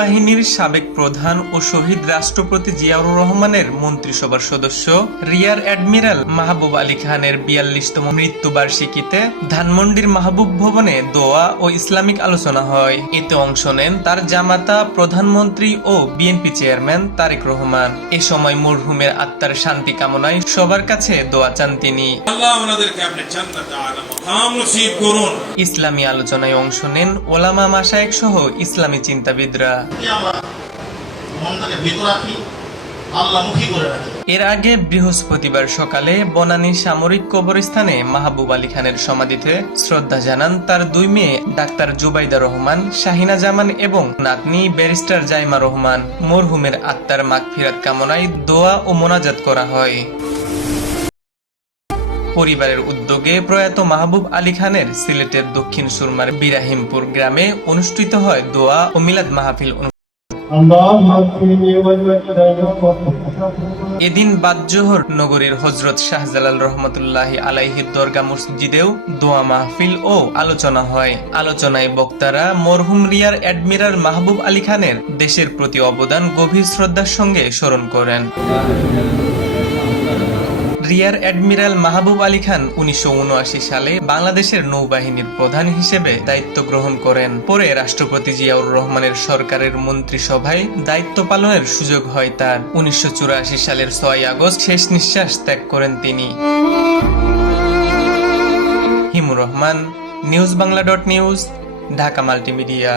নৌবাহিনীর সাবেক প্রধান ও শহীদ রাষ্ট্রপতি জিয়াউর রহমানের মন্ত্রিসভার সদস্য রিয়ার অ্যাডমিরাল মাহবুব আলী খানের ৪২তম মৃত্যুবার্ষিকীতে ধানমন্ডির মাহবুব ভবনে দোয়া ও ইসলামিক আলোচনা হয়। এতে অংশ নেন তার জামাতা প্রধানমন্ত্রী ও বিএনপি চেয়ারম্যান তারেক রহমান। এ সময় মরহুমের আত্মার শান্তি কামনায় সবার কাছে দোয়া চান তিনি। ইসলামী আলোচনায় অংশ নেন ওলামা মাশায়েখ সহ ইসলামী চিন্তাবিদরা। এর আগে বৃহস্পতিবার সকালে বনানী সামরিক কবরস্থানে মাহবুব আলী খানের সমাধিতে শ্রদ্ধা জানান তার দুই মেয়ে ডাক্তার জুবাইদা রহমান, শাহিনা জামান এবং নাতনি ব্যারিস্টার জাইমা রহমান। মরহুমের আত্মার মাগফিরাত কামনায় দোয়া ও মোনাজাত করা হয়। পরিবারের উদ্যোগে প্রয়াত মাহবুব আলী খানের সিলেটের দক্ষিণ সুরমার বিরাহিমপুর গ্রামে অনুষ্ঠিত হয় দোয়া ও মিলাদ মাহফিল। এদিন বাদজোহর নগরীর হযরত শাহজালাল রহমতুল্লাহি আলাইহি দরগা মসজিদেও দোয়া মাহফিল ও আলোচনা হয়। আলোচনায় বক্তারা মরহুম রিয়ার অ্যাডমিরাল মাহবুব আলী খানের দেশের প্রতি অবদান গভীর শ্রদ্ধার সঙ্গে স্মরণ করেন। রিয়ার অ্যাডমিরাল মাহবুব আলী খান ১৯৭৯ সালে বাংলাদেশের নৌবাহিনীর প্রধান হিসেবে দায়িত্ব গ্রহণ করেন। পরে রাষ্ট্রপতি জিয়াউর রহমানের সরকারের মন্ত্রিসভায় দায়িত্ব পালনের সুযোগ হয় তার। ১৯৮৪ সালের ৬ আগস্ট শেষ নিঃশ্বাস ত্যাগ করেন তিনি। হিমুর Rahman, news Bangla .news, Dhaka multimedia.